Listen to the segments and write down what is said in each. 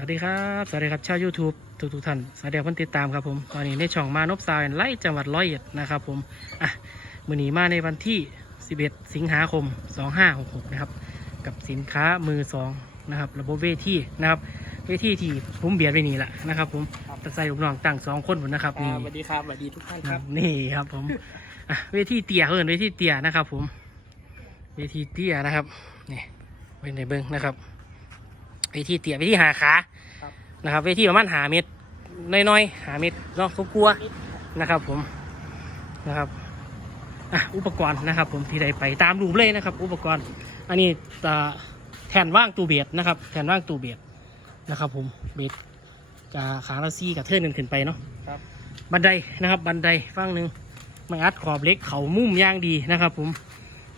วัสดีครับ สวัสดีครับชาว YouTube ทุกทุกๆท่าน สวัสดีคนติดตามครับผม ตอนนี้ในช่องมานพซาวน์ไล่จังหวัดร้อยเอ็ดนะครับผม อะ มือหนีมาในวันที่ 11 สิงหาคม 2566 นะครับ กับสินค้ามือสองนะครับ ระบบเวทีนะครับ เวทีที่ผมเบียดไปนี่แหละนะครับผมตัดใส่ลูกน้องตั้งสองคนผมนะครับอ่านี่สวัสดีครับ สวัสดีทุกท่านครับ นี่ครับผม อะ เวทีเตี่ยเอินเวทีเตี่ยนะครับผม เวทีเตี่ยนะครับ นี่ไว้ในเบิ้งนะครับ เวทีเตี่ยเวทีหาขาครับนะครับเวทีประมาณหาเม็ดน้อยๆหาเม็ดเนาะเขากลัวนะครับผมนะครับอะอุปกรณ์นะครับ ผมที่ได้ไปตามรูปเลยนะครับ อุปกรณ์ อันนี้อ่าแทนว่างตูเบียดนะครับแทนว่างตูเบียดนะครับ ผมเบ็ดกาขาละซี่กับเทิร์นกันขึ้นไปเนาะครับบันไดนะครับ บันไดฝั่งหนึ่งไม้อัดขอบเหล็กเขามุมอย่างดีนะครับ ผม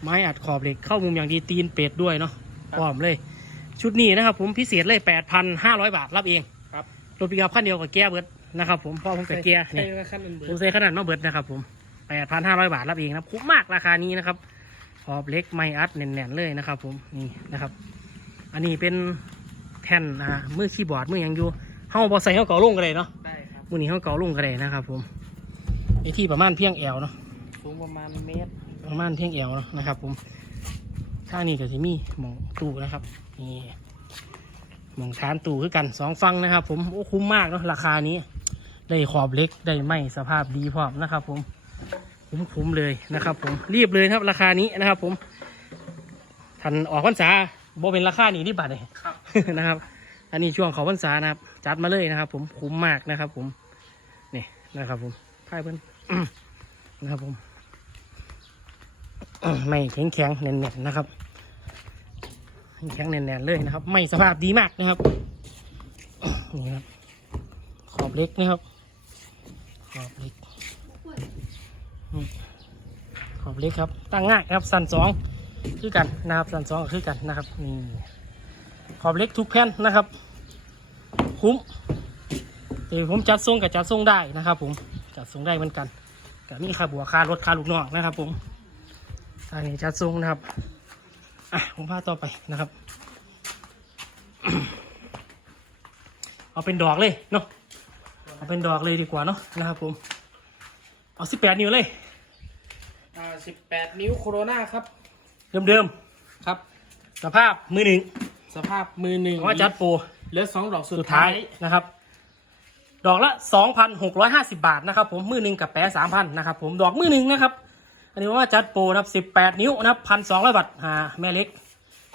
ไม้อัดขอบเหล็กเข้ามุมอย่างดีตีนเป็ดด้วยเนาะพร้อมเลย ชุดนี้นะครับ ผมพิเศษเลย8,500บาทรับเองครับรถปิกอัพคันเดียวกับแก้เบิร์ดนะครับ ผมพ่อผมกับแก้ใช่นี่ขั้นเป็นเบอผมร์ใส่ขนาดมาเบิร์ดนะครับ ผม8,500บาทรับเองนะครับคุ้มมากราคานี้นะครับขอบเหล็กไม้อัดแน่นๆเลยนะครับ ผมนี่นะครับ อันนี้เป็นแท่นอ่ามือคีย์บอร์ดมือหยังอยู่เฮาบอใส่เฮาเก่าลงกันเลยเนาะได้ครับมือนี้เขาเกาลงกระไดนะครับ ผมไอที่ประมาณเพียงแอวเนาะสูงประมาณเมตรประมาณเพียงแอวเนาะนะครับ ผมข้างนี้ก็จะมีหมองตู้นะครับ นี่หมองชานตู้คือกันสองฟังนะครับ ผมโอ้คุ้มมากเนาะราคานี้ ได้ขอบเล็กได้ไม้สภาพดีพร้อมนะครับ ผมคุ้มๆเลยนะครับ ผมรีบเลยนะครับราคานี้นะครับ ผมทันออกพรรษาโบเป็นราคานี้ที่บาทเลยครับนะครับ อันนี้ช่วงเขาพรรษานะครับ จัดมาเลยนะครับ ผมคุ้มมากนะครับ ผมนี่นะครับ ผมพ่ายเพิ่นนะครับ ผมไม่แข็งแข็งๆแน่นๆนะครับ แข็งแน่นๆเลยนะครับ ไม่สภาพดีมากนะครับนี่ครับ ขอบเล็กนะครับ ขอบเล็กขอบเล็กครับ ตั้งง่ายครับ สันสองคือกันนะครับ สันสองคือกันนะครับนี่ขอบเล็กทุกแผ่นนะครับ คุ้มเดี๋ยวผมจัดส่งกับจัดส่งได้นะครับ ผมจัดส่งได้เหมือนกันกับมีค่าบัวค่ารถค่าลูกน้องนะครับ ผมอันนี้จัดส่งนะครับ อะผมพาต่อไปนะครับ เอาเป็นดอกเลยเนาะเอาเป็นดอกเลยดีกว่าเนาะนะครับผม เอาสิบแปดนิ้วเลย อ่าสิบแปดนิ้วโคโรนาครับ เดิมครับ ๆสภาพมือหนึ่งสภาพมือหนึ่งว่าจัดโปรเหลือสองดอกสุสุดดท้าท้ายยนะครับ ดอกละ 2,650 บาทนะครับผมมือหนึ่งกับแปะ3,000นะครับผมดอกมือหนึ่งนะครับ อันนี้ว่าจัดโปรนะครับ 18 นิ้วนะครับ1,200บาทหาแม่เล็ก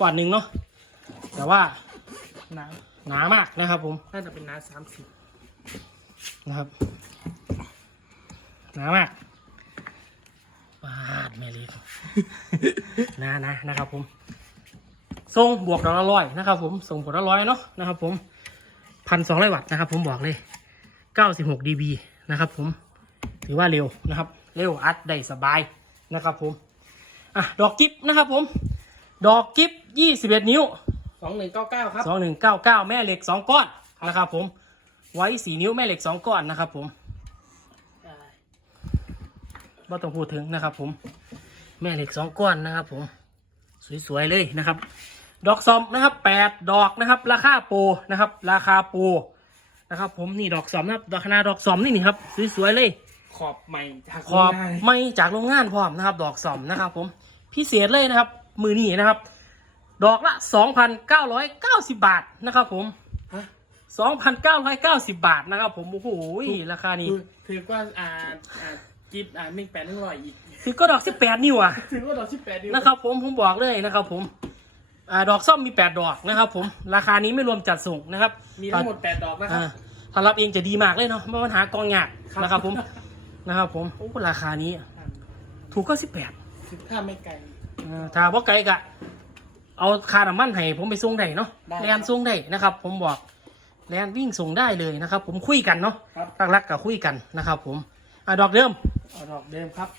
ก่อนหนึ่งเนาะแต่ว่าหนาหนามากนะครับ ผมน่าจะเป็นหนาสามสิบนะครับหนามากบาดแม่เล็กหนานะนะครับ ผมทรงบวกดอกละร้อยนะครับ ผมทรงบวกดอกละร้อยเนาะนะครับ ผมพันสองร้อยวัตต์นะครับ ผมบอกเลย96 dB นะครับ ผมถือว่าเร็วนะครับ เร็วอัดได้สบาย นะครับผมอะดอกกิฟนะครับผม ดอกกิฟ21นิ้วสองหนึ่งเก้าเก้าครับ2199แม่เหล็ก2ก้อนนะครับผม ไว้4นิ้วแม่เหล็ก2ก้อนนะครับผมว่าต้องพูดถึงนะครับผม แม่เหล็ก2ก้อนนะครับผม สวยๆเลยนะครับ ดอกซอมนะครับ8ดอกนะครับ ราคาโปรนะครับ ราคาโปรนะครับผมนี่ดอกซอมนะครับดอกขนาดดอกซอมนี่นี่ครับ สวยๆเลย ขอบใหม่จากขอบโรงงานไม่จากโรงงานพร้อมนะครับ ดอกซอมนะครับ ผมพิเศษเลยนะครับ มือนี้นะครับ ดอกละ 2,990 บาทนะครับผมฮะ2,990 บาทนะครับ ผมโอ้โหราคานี้คือถือว่าอ่าอ่ากิฟอ่าหนึ่งแปดหนึ่งร้อยอีกคือก็ดอก 18 นิ้วอะถือว่าดอกสิบแปดนิ้วนะครับ ผมผมบอกเลยนะครับ ผมอ่าดอกส้มมี 8 ดอกนะครับ ผมราคานี้ไม่รวมจัดส่งนะครับมีทั้งหมดแปดดอกนะครัอ่าบถ้ารับเองจะดีมากเลยเนาะไม่ปัญหากองยากครับนะครับผม นะครับผมโอ้ราคานี้ ถูกก็18คือถ้าไม่ไกล เอ่อถ้าบ่ไกลกะ เอาคาน้ำมันให้ผมไปส่งได้เนาะได้แลนส่งได้นะครับ ผมบอกแลนวิ่งส่งได้เลยนะครับ ผมคุยกันเนาะครับรักรักๆกับคุยกันนะครับ ผมอะดอกเดิม เอาดอกเดิมครับ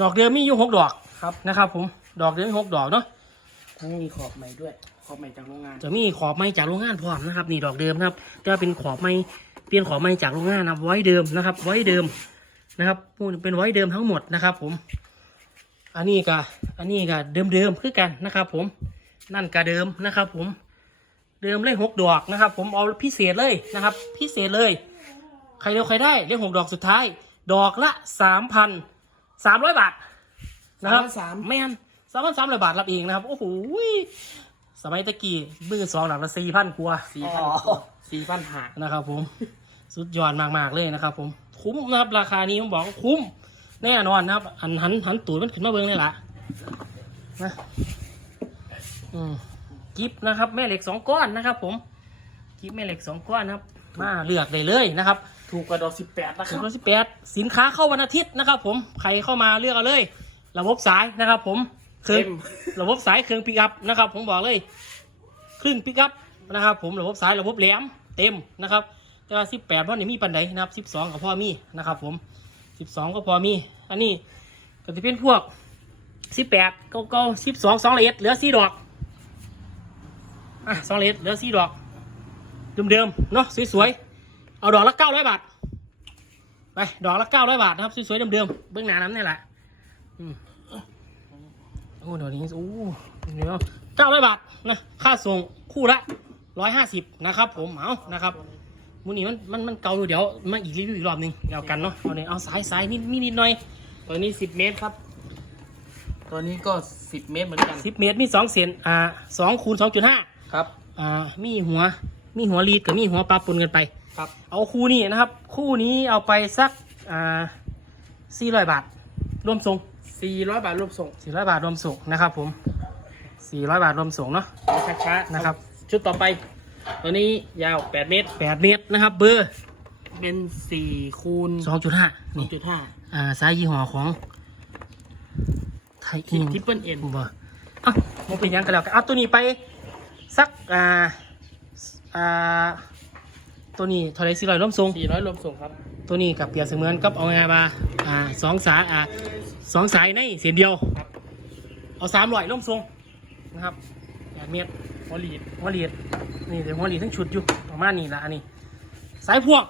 ดอกเดิมมีอยู่หกดอกครับ นะครับ ผมดอกเดิมมีหกดอกเนาะทั้งมีขอบใหม่ด้วย ขอบใหม่จากโรงงาน จะมีขอบไม้จากโรงงานพร้อมนะครับ นี่ดอกเดิมนะครับจะเป็นขอบไม้เปลี่ยนขอบไม้จากโรงงานนะครับไว้เดิมนะครับ ไว้เดิม นะครับพวกนี้เป็นไว้เดิมทั้งหมดนะครับ ผม อันนี้ก็อันนี้ก็เดิมๆคือกันนะครับ ผมนั่นก็เดิมนะครับ ผมเริ่มเลยหกดอกนะครับ ผมเอาพิเศษเลยนะครับ พิเศษเลย ใครเร็วใครได้เลขหกดอกสุดท้าย ดอกละสามพันสามร้อยบาทนะครับสามแมนสามพันสามร้อยบาทรับเองนะครับโอ้โหสมัยตะกี้มือสองหลังละสี่พันกว่าสี่พันสี่พันหานะครับ ผมสุดยอดมากๆเลยนะครับ ผม คุ้มนะครับ ราคานี้ผมบอกว่าคุ้ม แน่นอนนะครับหันหันหันตูดมันขึ้นมาเบิ้งเลยล่ะนะอืมกิฟนะครับ แม่เหล็กสองก้อนนะครับ ผมกิฟแม่เหล็กสองก้อนนะครับ มาเลือกได้เลยนะครับ ถูกกว่าดอกสิบแปดนะคถึรังบวันที่แปดสินค้าเข้าวันอาทิตย์นะครับ ผมใครเข้ามาเลือกเอาเลย ระบบสายนะครับ ผมเครื่องเต็มระบบสายเครื่องปิกอัพนะครับ ผมบอกเลย ครึ่งปิกอัพนะครับ ผมระบบสายระบบแหลมเต็มนะครับ แต่ว่าสิบแปดวันนี้มีปันไดนะครับสิบสองกับพ่อมีนะครับผมสิบสองก็พอมี อันนี้ก็จะเป็นพวกสิบแปดเก้าเก้าสิบสองสองละเอียดเหลือสี่ดอกอะสองละเอียดเหลือสี่ดอกเดิมๆเนาะสวยๆเอาดอกละเก้าร้อยบาทไปดอกละเก้าร้อยบาทนะครับสวยๆเดิมๆเบื้องหน้านั้นนี่แหละอืมโอ้ดี๋ยวนี้โอ้เดี๋ยวเก้าร้อยบาทนะค่าส่งคู่ละร้อยห้าสิบนะครับ ผมเอานะครับ มูนี่มันมันมันเก่าอยู่เดี๋ยวมาอีกรีวิวอีกรอบหนึงเดี๋ยวกันเนาะเอาเนี่ยเอาสายสายนิดนิดนิดหน่อยตัวนี้สิบเมตรครับ ตัวนี้ก็สิบเมตรเหมือนกันสิบเมตรมีสองเซนอ่าสองคูณสองจุดห้าครับ อ่ามีหัวมีหัวรีดกับมีหัวปลาปนกันไป ครับเอาคู่นี้นะครับ คู่นี้เอาไปสักอ่าสี่ร้อยบาทรวมส่งสี่ร้อยบาทรวมส่งสี่ร้อยบาทรวมส่งนะครับผมสี่ร้อยบาทรวมส่งเนาะช้าๆนะครับ ชุดต่อไป ตัวนี้ยาวแปดเมตรแปดเมตรนะครับ เบอร์เป็นสี่คูณสองจุดห้าสองนี่จุดห้าอ่าสายยี่ห้อของไทยอิงทิปเปิลเอ็นบ่เอ้ามันเป็นหยังกันแล้วกันเอาตัวนี้ไปสักอ่าอ่าตัวนี้เท่าไรสี่ร้อยรวมส่งสี่ร้อยรวมส่งครับ ตัวนี้กับเปรียบเสมือนกับเอาไงมาอ่าสองสายอ่าสองสายในเสียนเดียวครับเอาสามร้อยร่มทรงนะครับแปดเมตร หัวลีดหัวเรียดนี่เดี๋ยวหัวเรียดทั้งชุดอยู่ประมาณนี้ละอันนี้ สายพ่วง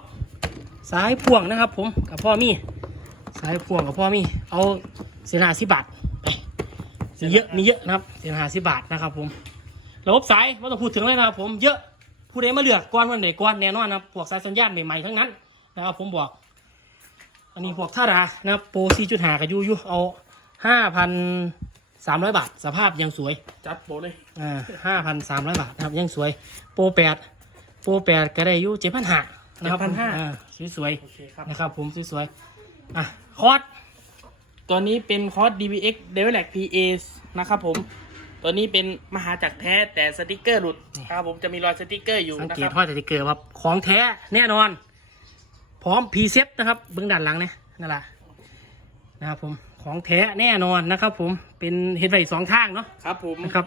สายพ่วงนะครับ ผมกับพ่อมีสายพ่วงกับพ่อมีเอาเสียหาสิบบาทไปมีเยอะมีเยอะนะครับเสียหาสิบบาทนะครับ ผมระบบสายไม่ต้องพูดถึงเลยนะครับผมเยอะผู้ใดมาเลือกก้อนวันไหนก้อนแน่นอนนะครับพวกสายสัญญาณใหม่ๆทั้งนั้นนะครับผมบอก อันนี้พวกท่ารานะครับโปรซีจุดหากับยูยูเอาห้าพัน สามร้อยบาท สภาพยังสวย จัดโบเลย อ่าห้าพันสามร้อยบาทนะครับ ยังสวย โปรแปดโปรแปดก็ได้อยู่เจ็ดพันห้านะครับอ่าสวยโอเคครับ ๆนะครับ ผมสวยๆอะคอร์สตัวนี้เป็นคอร์ส DBX d e v e l o p PA นะครับผม ตัวนี้เป็นมหาจักรแท้แต่สติกเกอร์หลุดครับผมจะมีรอยสติกเกอร์อยู่สังนะเกคตรับ ห้อยแต่เกิดครับ ของแท้แน่นอน พร้อมพรีเซตนะครับเบื้องด้านหลังเนี่ยนั่นแหละนะครับผม ของแท้แน่นอนนะครับ ผมเป็นเฮดไวสองทางเนาะครับ ผมนะครับ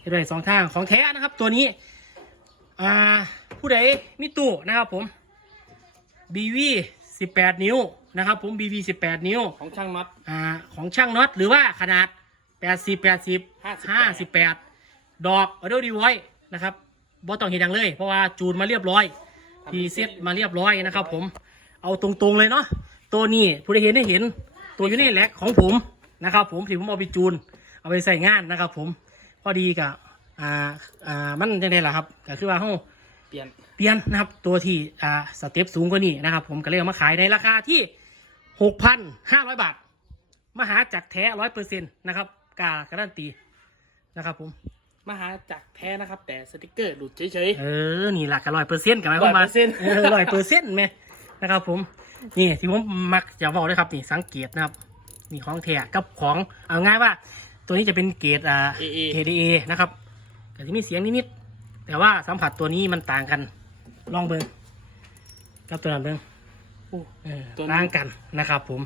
เฮดไวสองทางของแท้นะครับ ตัวนี้อ่าผู้ใดมีตู้นะครับผม BV 18นิ้วนะครับ ผม BV 18นิ้วของช่างน็อตอ่าของช่างน็อตหรือว่าขนาด80 80 58ดอกออเดอร์ดีไว้นะครับบอต้องเห็นดังเลย เพราะว่าจูนมาเรียบร้อยพรีเซ็ตมาเรียบร้อยนะครับ ผมเอาตรงๆเลยเนาะตัวนี้ผู้ใดเห็นได้เห็น ตัวอยู่ในแหลกของผมนะครับ ผมที่ผมเอาไปจูน เอาไปใส่งานนะครับ ผมพอดีกับอ่าอ่ามันยังไงล่ะครับก็คือว่าเฮาเปลี่ยนเปลี่ยนนะครับตัวที่อ่าสเต็ปสูงกว่านี้นะครับ ผมก็เลยเอามาขายในราคาที่หกพันห้าร้อยบาท มหาจักรแท้ร้อยเปอร์เซ็นต์นะครับกล้าการันตีนะครับ ผมมหาจักรแท้นะครับ แต่สติกเกอร์หลุดเฉยเออนี่หลักร้อยเปอร์เซ็นต์กันไหมว่ามา100%เออร้อยเปอร์เซ็นต์ไหม นะครับ ผมนี่ที่ผมมักจะบอกด้วยครับนี่สังเกตนะครับนี่ของแท้กับของเอาง่ายว่า ตัวนี้จะเป็นเกรดอ่าๆ AA เ d a นะครับแต่ที่มีเสียงนิดๆแต่ว่าสัมผัสตัวนี้มันต่างกัน ลองเบิ้งกับตัวนั้นเบิ้งโอ้เออตัวนี้ ต่างกันนะครับ ผม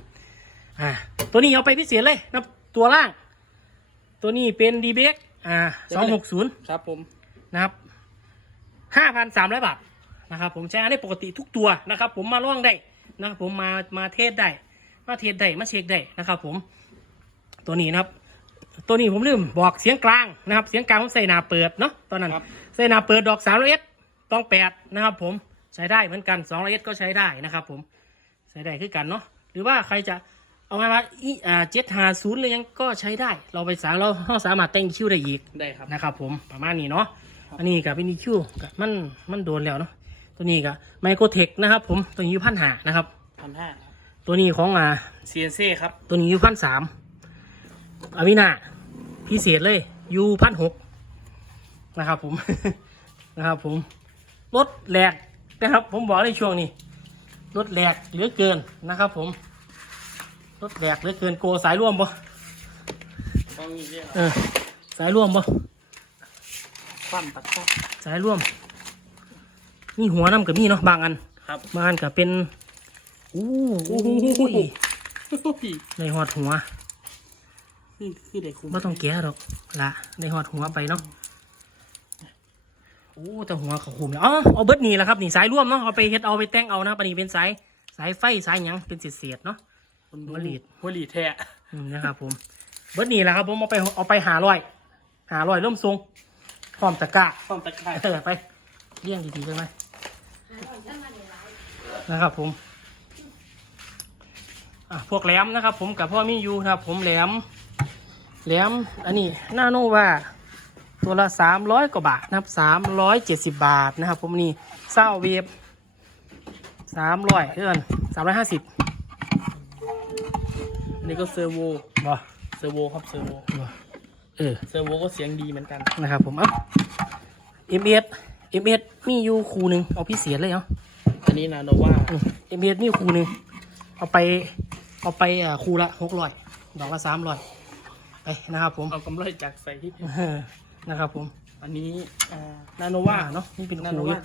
อ่า ตัวนี้เอาไปพิเศษเลยนะครับตัวล่าง ตัวนี้เป็น d b x อ่าสองหกศูนย์ ครับผม นะครับห้าพันสามร้อยบาท นะครับผมใช้งานได้ปกติทุกตัวนะครับ ผมมาล่องได้นะครับผมมามาเทสได้มาเทสได้มาเช็คได้นะครับ ผมตัวนี้นะครับ ตัวนี้ผมลืมบอกเสียงกลางนะครับ เสียงกลางผมใส่หนาเปิดเนาะตอนนั้นครับใส่หนาเปิดดอกสามร้อยเอสต้องแปดนะครับ ผมใช้ได้เหมือนกันสองร้อยเอสก็ใช้ได้นะครับ ผมใช้ได้คือกันเนาะหรือว่าใครจะเอาไงว่าอีอ่าเจ็ดหาศูนย์เลยยังก็ใช้ได้ เราไปสางเราเราสามารถแต่งคิวได้อีกได้ครับนะครับ ผมประมาณนี้เนาะอันนี้กับเป็นอีคิวกับมันมันโดนแล้วเนาะ ตัวนี้กับไมโครเทคนะครับ ผมตัวนี้อยู่พันหานะครับ พันห้าตัวนี้ของอ่าเซียนเซ่ครับ ตัวนี้อยู่พันสามอาวินาพิเศษเลยอยู่พันหกนะครับ ผม นะครับ ผมรถแหลกนะครับ ผมบอกในช่วงนี้รถแหลกเหลือเกินนะครับ ผมรถแหลกเหลือเกินโกสายร่วมบ่ต้องมีเรียกเออสายร่วมบ่ปั้นตัดครับสายร่วม มีหัวน้ำกับมีเนาะบางอันครับบางอันกับเป็นอู้โอ้หูโหในหอดหัวนี่คือเด็กคุ้มไม่ต้องแกะหรอกละในหอดหัวไปเนาะโอ้แต่หัวเขาคุมเลยอ๋อเอาเบิร์ดนี่แหละครับนี่สายร่วมเนาะเอาไปเฮ็ดเอาไปแต่งเอานะครับอันนี้เป็นสายสายไฟสายหยังเป็นเศษๆเนาะหัวหลีดหัวหลีดแท้อืมนะครับผมเบิร์ดนี่แหละครับผมเอาไปเอาไปหาลอยหาลอยเริ่มทรงพร้อมตะกร้าต้องตะไคร้เออไปเลี้ยงดีๆกันไหม นะครับ ผม อะพวกแหลมนะครับ ผมกับพ่อมีอยู่นะครับ ผมแหลมแหลมอันนี้นาโนว่าตัวละสามร้อยกว่าบาทนะครับสามร้อยเจ็ดสิบบาทนะครับ ผมนี่เศร้าเวฟสามร้อยเอื้อนสามร้อยห้าสิบอันนี้ก็เซอร์โวบ่เซอร์โวครับเซอร์โวบ่เออเซอร์โวก็เสียงดีเหมือนกันนะครับ ผมเอ้าเอ็ม เอสเอ็มเอสมีอยู่คูหนึ่งเอาพิเศษเลยเนาะอันนี้นาโนว่าเอ็มเอสมีคูหนึ่งเอาไปเอาไปอ่าคูละหกร้อยดอกละสามร้อยไปนะครับผมเอากำไรจากใส่ที่เออนะครับผม อันนี้อ่านาโนวาเนาะนี่เป็นนาคูโนอยู่ว่า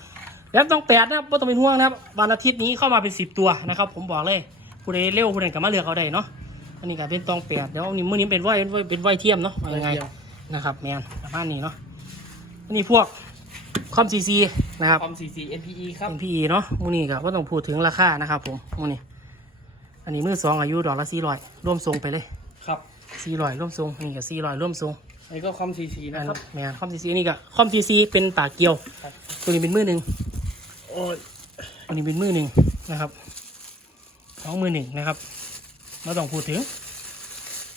แล้วต้องแปดนะครับไม่ต้องเป็นห่วงนะครับวันอาทิตย์นี้เข้ามาเป็นสิบตัวนะครับ ผมบอกเลยผู้ใดเร็วผู้ใดก็มาเลือกเอาได้เนาะอันนี้ก็เป็นตองแปดเดี๋ยวอันนี้มื้อนี้เป็นไหวเป็นไหวเป็นไหวเทียมเนาะว่ายังไงนะครับ แมนประมาณนี้เนาะอันนี้พวก คอมซีซีนะครับ คอม CC NPE ครับเป็นพีเนาะมูนี่ก็ว่าต้องพูดถึงราคานะครับผมมูนี่อันนี้มือสองอายุดอกละสี่ร้อยร่วมทรงไปเลยครับสี่ร้อยร่วมทรงนี่ก็สี่ร้อยร่วมทรงอันนี้ก็คอม CC อันะนครับ แมนคอมซีซีนี่ก็คอมซีซีเป็นปากเกียว ครับ ตัวนี้เป็นมือหนึ่งโอ้ยตัวนี้เป็นมือหนึ่งนะครับสองมือหนึ่งนะครับเราต้องพูดถึง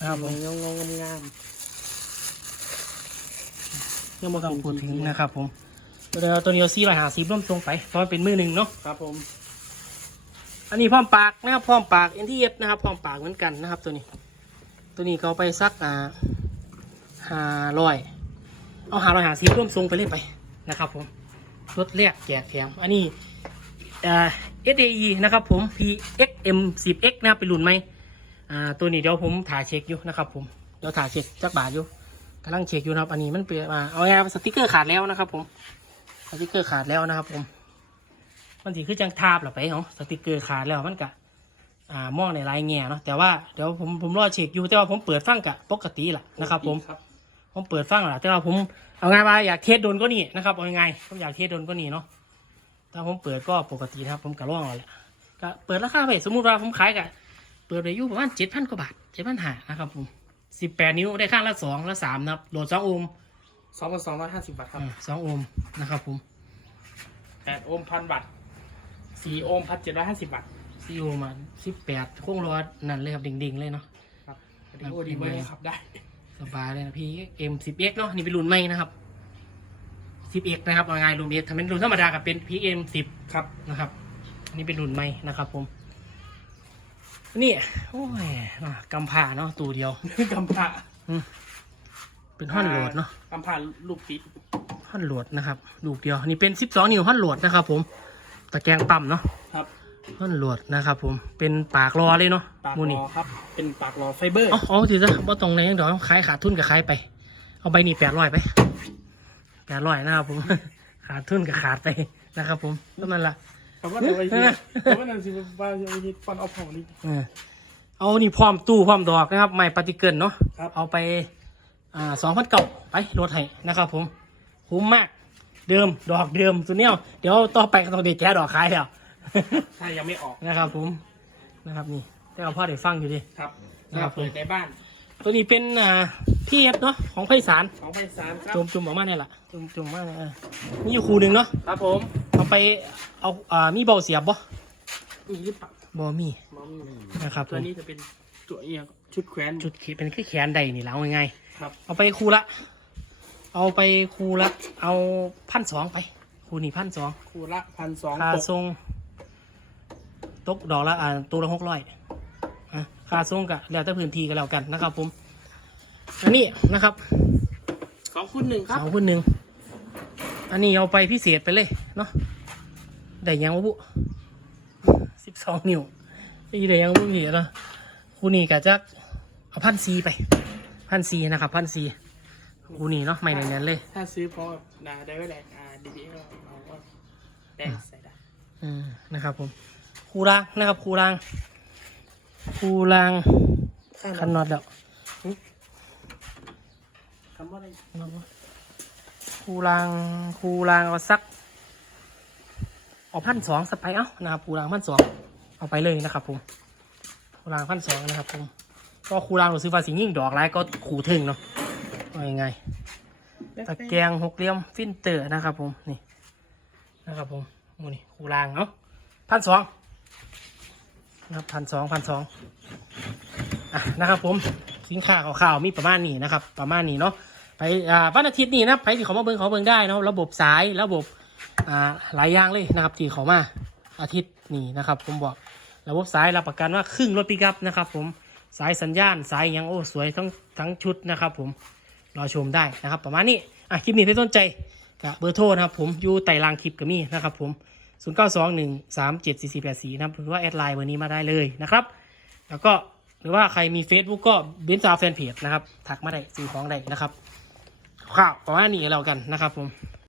นะครับผม งงงงงามยังไม่ต้องพูดถึงนะครับผม ตัวเดียวตัวนี้สี่ร้อยห้าสิบร่วมทรงไปเพราะมันเป็นมือหนึ่งเนาะครับผม อันนี้พร้อมปากนะครับพร้อมปาก NTF นะครับพร้อมปากเหมือนกันนะครับ ตัวนี้ ตัวนี้ก็เอาไปสักอ่าห้าร้อยเอาห้าร้อยหาสิบร่วมทรงไปเลยไปนะครับผมรถแรกแจกแถมอันนี้อ่า SAE นะครับผม PXM 10X นะครับเป็นรุ่นไหมอ่าตัวนี้เดี๋ยวผมถ่ายเช็คอยู่นะครับผมเดี๋ยวถ่ายเช็คจักบาทอยู่กำลังเช็คอยู่นะครับ อันนี้มันเป็นอ่าเอาไงายๆสติกเกอร์ขาดแล้วนะครับผม สติกเกอร์ขาดแล้วนะครับ ผม มันสิคือจังทาบหรอไปเนาะสติกเกอร์ขาดแล้วมันกะอ่ามองในลายแง่เนาะแต่ว่าเดี๋ยวผมผมรอเช็คอยู่แต่ว่าผมเปิดฟังกะปกติแหละนะครับ ผมครับผมเปิดฟังแหละแต่ว่าผมเอาไงมาอยากเทสโดนก็นี่นะครับเอาไงผมอยากเทสโดนก็นี่เนาะถ้าผมเปิดก็ปกตินะครับ ผมกะล่องเอาแหละก็เปิดราคาไปสมมุติว่าผมขายกะเปิดไปอยู่ประมาณเจ็ดพันกว่าบาทเจ็ดพันห้านะครับผมสิบแปดนิ้วได้ข้างละสองละสามนะครับโหลดสองโอห์ม สองพันสองร้อยห้าสิบบาทครับอ่าสองโอห์มนะครับผมแปดโอห์มพันบาทสี่โอห์มพันเจ็ดร้อยห้าสิบบาทซีโอมาสิบแปดโค้งรอดนั่นเลยครับดิ่งๆเลยเนาะครับอันนี้โอ้ดีมากเลยครับได้ สบายเลยนะพี่ M 10 X เนาะนี่เป็นรุ่นใหม่นะครับ10 X นะครับเอาไงายรุ่น X ถ้าเป็นรุ่นธรรมดากับเป็น PM 10ครับนะครับอันนี่เป็นรุ่นใหม่นะครับผมนี่โอ้ยเนาะกำผ่าเนาะตัวเดียวกำผ่าอืม เป็นห้อนโหลดเนาะกำผ่าลูกปิดห้อนโหลดนะครับลูกเดียวนี่เป็น 12 นิ้วห้อนโหลดนะครับ ผมตะแกรงปั๊มเนาะครับห้อนโหลดนะครับ ผมเป็นปากรอเลยเนาะปากหมูรนี่อครับ เป็นปากรอไฟเบอร์อ๋ออ๋อถือซะว่าตรงไหนเดี๋ยวขายขาดทุนกับขายไป เอาใบนี่แปดร้อยไปแปดร้อยนะครับผม ขาดทุนกับขาดไปนะครับ ผมก็นั่นละคำว่าอะไรทีคำว่าอะไรสิว่าจะมีฟันเอาของนี่เออเอานี่พร้อมตู้พร้อมดอกนะครับ ไม่ปฏิเกินเนาะครับเอาไป อ่าสองพันเก่าไปรถให้นะครับผมคุ้มมากเดิมดอกเดิมสุดเนี้ยเดี๋ยวต่อไปก็ต้องเด็ดแก้ดอกขายแล้วถ้ายังไม่ออกนะครับผมนะครับนี่แต่เอาพ่อได้ฟังอยู่ดิครับครับเปิดในบ้าน ตัวนี้เป็นอ่าพี่เอฟเนาะของไพศาลสองพันสามครับจุ่มจุ่มออกมาเนี่ยแหละจุ่มจุ่มมาเนี่ยเออมีอยู่คูหนึ่งเนาะครับผมเอาไปเอาอ่ามีเบาเสียบบ่มีหรือเปล่าบ่มีมอมนะครับตัวนี้จะเป็นตัวเอียงชุดแขวนจุดขีดเป็นแค่แขนใดนี่แล้วง่าย ครับๆเอาไปคูละ เอาไปคูละ เอาพันสองไปคูนี่พันสองคูละพันสองค่าตกส่งตกดอกละอ่าตัวละหกร้อยค่าส่งกะแล้วแต่พื้นที่กันแล้วกันนะครับ ผม อันนี้นะครับสองคูณหนึ่งคสรับองคนหนึ่งอันนี้เอาไปพิเศษไปเลยเนาะได้ยังวะบุสิบสองนิ้วอีได้ยังบุเหเนาะคูนี่กะจะเอาพันซีไป พันซีนะครับพันซีคูนี่เนาะไม่แน่นๆเลย ถ้าซื้อเพราะนาได้ไว้แหละอ่าดีบีเราก็แดงใส่ได้อืมนะครับผมคูรางนะครับคูรางคูรางคันน็อตแล้วคำว่าอะไรคูรางคูรางเอาสักเอาพันสองสไปเอ้านะครับคูรางพันสองเอาไปเลยนะครับผมคูรางพันสองนะครับผม ก็คูรางเราซื้อภาษียิ่งดอกไรก็ขูถึงเนาะเอายังไงตะแกรงหกเหลี่ยมฟินเตอร์นะครับผมนี่นะครับผมโอ้นี่คูรางเนาะพันสองนะครับพันสองพันสองอะนะครับผมสินค้าข่าวๆมีประมาณนี้นะครับ ประมาณนี้เนาะไปอ่าวันอาทิตย์นี้นะไปที่เขามาเบิ้งเขามาเบิ้งได้เนาะระบบสายระบบอ่าหลายอย่างเลยนะครับที่เขามาอาทิตย์นี้นะครับ ผมบอกระบบสายรับประกันว่าครึ่งรถปิกอัพนะครับ ผม สายสัญญาณสายยังโอ้สวยทั้งทั้งชุดนะครับผมรอชมได้นะครับประมาณนี้อะคลิปนี้ที่ต้นใจกับเบอร์โทรนะครับผมอยู่ใต้ล่างคลิปก็มีนะครับผม 0 9 2 1 3 7 4 4 8 4นะครับหรือว่าแอดไลน์เบอร์นี้มาได้เลยนะครับ แล้วก็หรือว่าใครมี Facebook ก็เบนซ์าแฟนเพจนะครับทักมาได้ซื้อของได้นะครับข่าวประมาณนี้แล้วกันนะครับผม